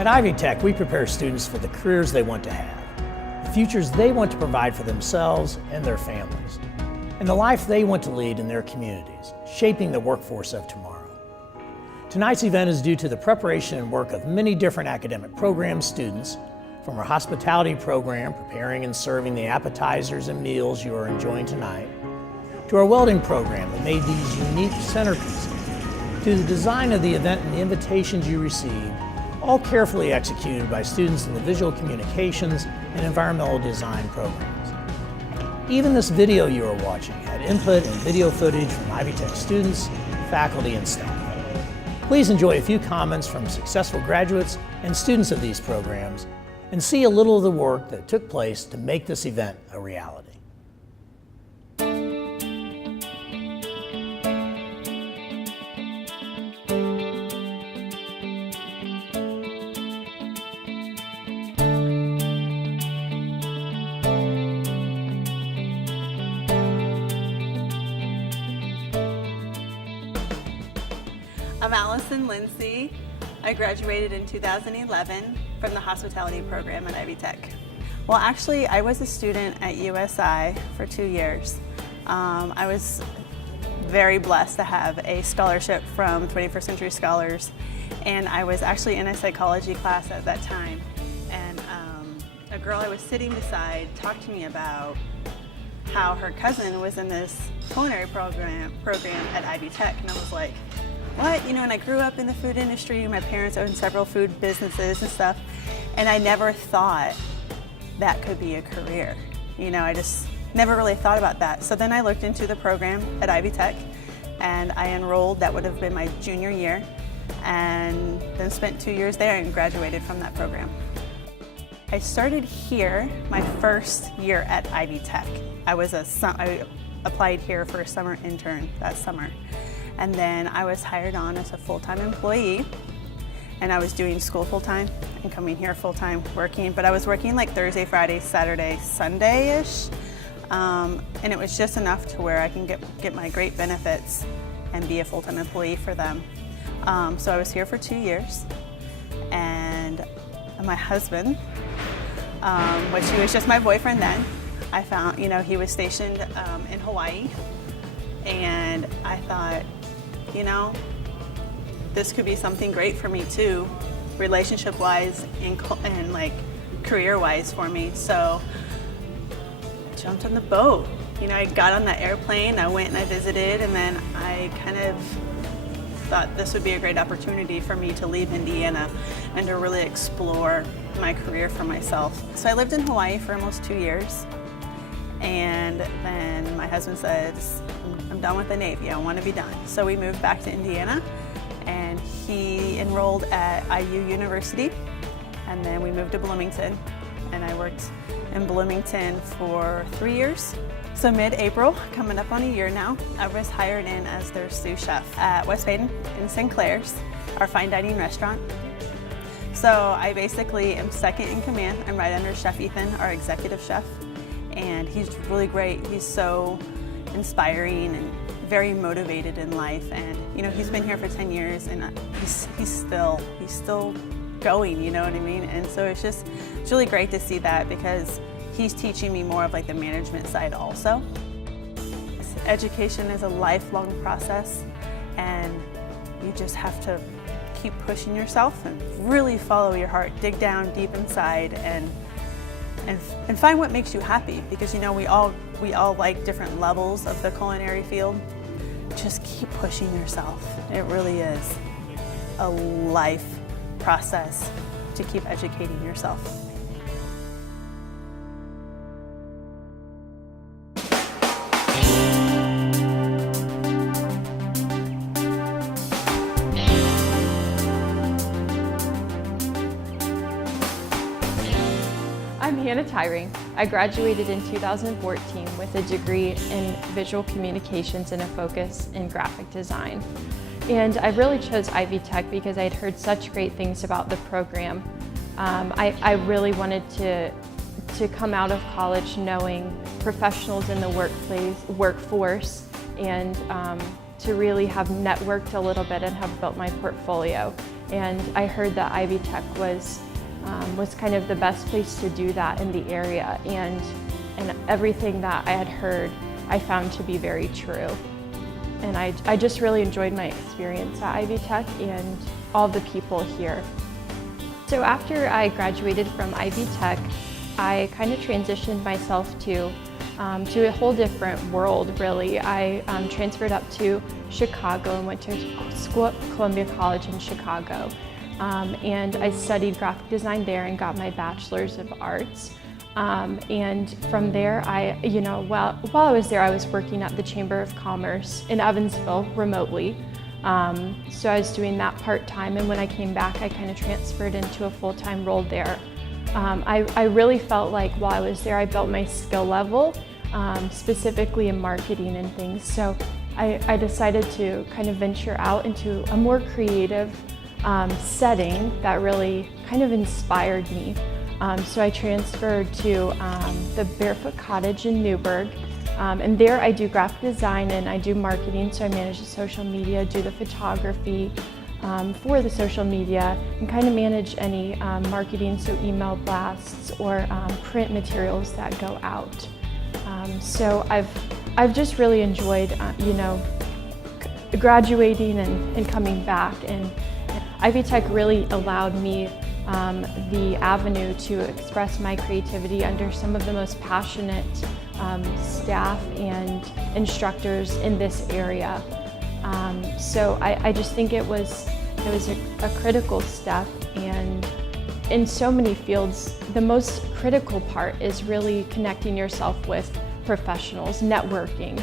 At Ivy Tech, we prepare students for the careers they want to have, the futures they want to provide for themselves and their families, and the life they want to lead in their communities, shaping the workforce of tomorrow. Tonight's event is due to the preparation and work of many different academic program students, from our hospitality program, preparing and serving the appetizers and meals you are enjoying tonight, to our welding program that made these unique centerpieces, to the design of the event and the invitations you received, all carefully executed by students in the visual communications and environmental design programs. Even this video you are watching had input and video footage from Ivy Tech students, faculty, and staff. Please enjoy a few comments from successful graduates and students of these programs and see a little of the work that took place to make this event a reality. I'm Allyson Lindsay. I graduated in 2011 from the hospitality program at Ivy Tech. Well, actually, I was a student at USI for 2 years. I was very blessed to have a scholarship from 21st Century Scholars, and I was actually in a psychology class at that time. And a girl I was sitting beside talked to me about how her cousin was in this culinary program at Ivy Tech, and I was like, what? You know, and I grew up in the food industry. My parents owned several food businesses and stuff, and I never thought that could be a career. You know, I just never really thought about that. So then I looked into the program at Ivy Tech, and I enrolled. That would have been my junior year, and then spent 2 years there and graduated from that program. I started here my first year at Ivy Tech. I applied here for a summer intern that summer. And then I was hired on as a full-time employee, and I was doing school full-time and coming here full-time working, but I was working like Thursday, Friday, Saturday, Sunday-ish, and it was just enough to where I can get my great benefits and be a full-time employee for them. So I was here for 2 years, and my husband, which he was just my boyfriend then, I found, you know, he was stationed in Hawaii, and I thought, you know, this could be something great for me too, relationship-wise and like career-wise for me. So I jumped on the boat. You know, I got on that airplane, I went and I visited, and then I kind of thought this would be a great opportunity for me to leave Indiana and to really explore my career for myself. So I lived in Hawaii for almost 2 years. And then my husband says, I'm done with the Navy, I want to be done. So we moved back to Indiana, and he enrolled at IU University, and then we moved to Bloomington, and I worked in Bloomington for 3 years. So mid-April, coming up on a year now, I was hired in as their sous chef at West Baden in St. Clair's, our fine dining restaurant. So I basically am second in command. I'm right under Chef Ethan, our executive chef. And he's really great. He's so inspiring and very motivated in life. And you know, he's been here for 10 years, and he's still going. You know what I mean? And so it's really great to see that, because he's teaching me more of like the management side also. Education is a lifelong process, and you just have to keep pushing yourself and really follow your heart. Dig down deep inside and find what makes you happy, because you know we all like different levels of the culinary field. Just keep pushing yourself. It really is a life process to keep educating yourself. I'm Liana Tyree. I graduated in 2014 with a degree in visual communications and a focus in graphic design. And I really chose Ivy Tech because I had heard such great things about the program. I really wanted to come out of college knowing professionals in the workforce and to really have networked a little bit and have built my portfolio. And I heard that Ivy Tech was kind of the best place to do that in the area, and everything that I had heard I found to be very true. And I just really enjoyed my experience at Ivy Tech and all the people here. So after I graduated from Ivy Tech, I kind of transitioned myself to a whole different world, really. I transferred up to Chicago and went to school at Columbia College in Chicago. And I studied graphic design there and got my bachelor's of arts. And from there, while I was there, I was working at the Chamber of Commerce in Evansville remotely. So I was doing that part-time, and when I came back, I kind of transferred into a full-time role there. I really felt like while I was there, I built my skill level, specifically in marketing and things. So I decided to kind of venture out into a more creative setting that really kind of inspired me. So I transferred to the Barefoot Cottage in Newburgh, and there I do graphic design and I do marketing, so I manage the social media, do the photography for the social media, and kind of manage any marketing, so email blasts or print materials that go out. So I've just really enjoyed, graduating and coming back, and Ivy Tech really allowed me the avenue to express my creativity under some of the most passionate staff and instructors in this area. So I just think it was a critical step, and in so many fields, the most critical part is really connecting yourself with professionals, networking.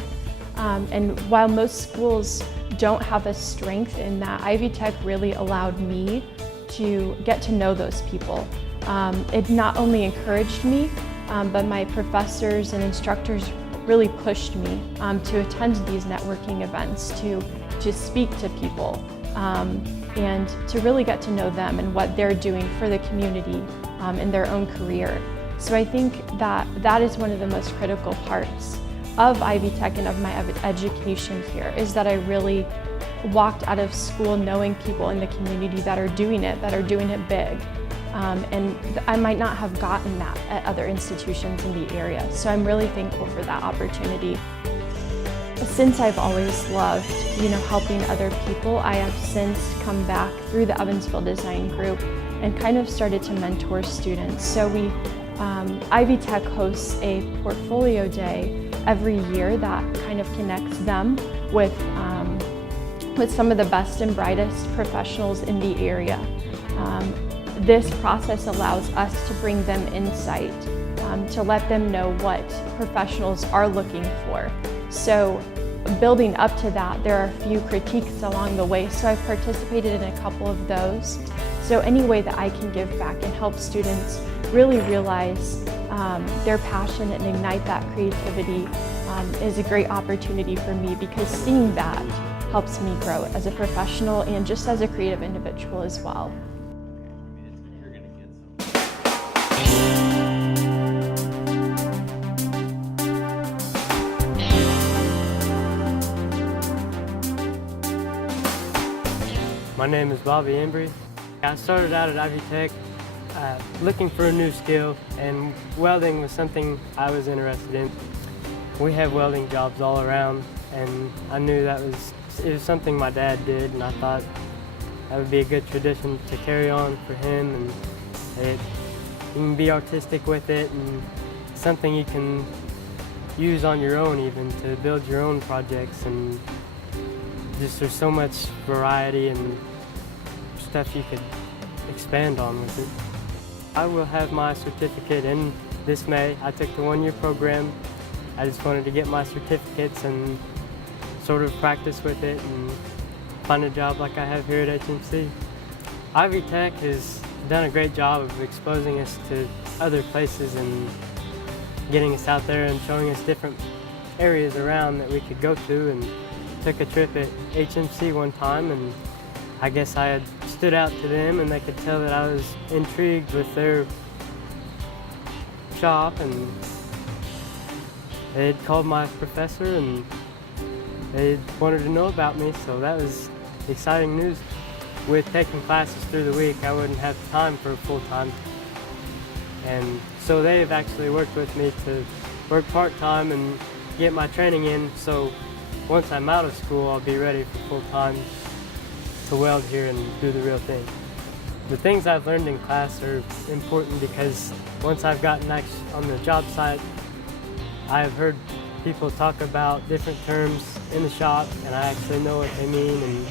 And while most schools don't have a strength in that, Ivy Tech really allowed me to get to know those people. It not only encouraged me, but my professors and instructors really pushed me to attend these networking events, to speak to people, and to really get to know them and what they're doing for the community in their own career. So I think that is one of the most critical parts of Ivy Tech and of my education here, is that I really walked out of school knowing people in the community that are doing it big. And I might not have gotten that at other institutions in the area. So I'm really thankful for that opportunity. Since I've always loved, helping other people, I have since come back through the Evansville Design Group and kind of started to mentor students. So Ivy Tech hosts a portfolio day every year that kind of connects them with some of the best and brightest professionals in the area. This process allows us to bring them insight, to let them know what professionals are looking for. So building up to that, there are a few critiques along the way, so I've participated in a couple of those. So any way that I can give back and help students really realize their passion and ignite that creativity is a great opportunity for me, because seeing that helps me grow as a professional and just as a creative individual as well. My name is Bobby Embry. I started out at Ivy Tech looking for a new skill, and welding was something I was interested in. We have welding jobs all around, and I knew it was something my dad did, and I thought that would be a good tradition to carry on for him, and you can be artistic with it, and something you can use on your own, even to build your own projects, and just there's so much variety and stuff you could expand on with it. I will have my certificate in this May. I took the one-year program. I just wanted to get my certificates and sort of practice with it and find a job like I have here at HMC. Ivy Tech has done a great job of exposing us to other places and getting us out there and showing us different areas around that we could go to, and took a trip at HMC one time, and I guess I had stood out to them, and they could tell that I was intrigued with their shop, and they had called my professor, and they wanted to know about me, so that was exciting news. With taking classes through the week, I wouldn't have time for full-time. And so they've actually worked with me to work part-time and get my training in, so once I'm out of school, I'll be ready for full-time to weld here and do the real thing. The things I've learned in class are important because once I've gotten on the job site, I've heard people talk about different terms in the shop, and I actually know what they mean, and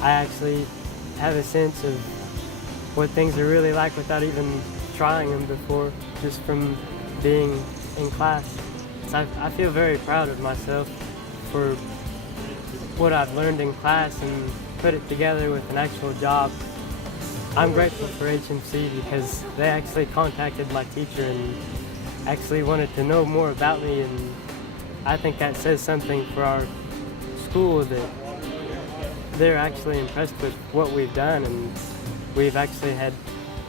I actually have a sense of what things are really like without even trying them before, just from being in class. So I feel very proud of myself for what I've learned in class and put it together with an actual job. I'm grateful for HMC because they actually contacted my teacher and actually wanted to know more about me, and I think that says something for our school, that they're actually impressed with what we've done, and we've actually had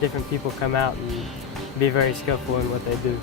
different people come out and be very skillful in what they do.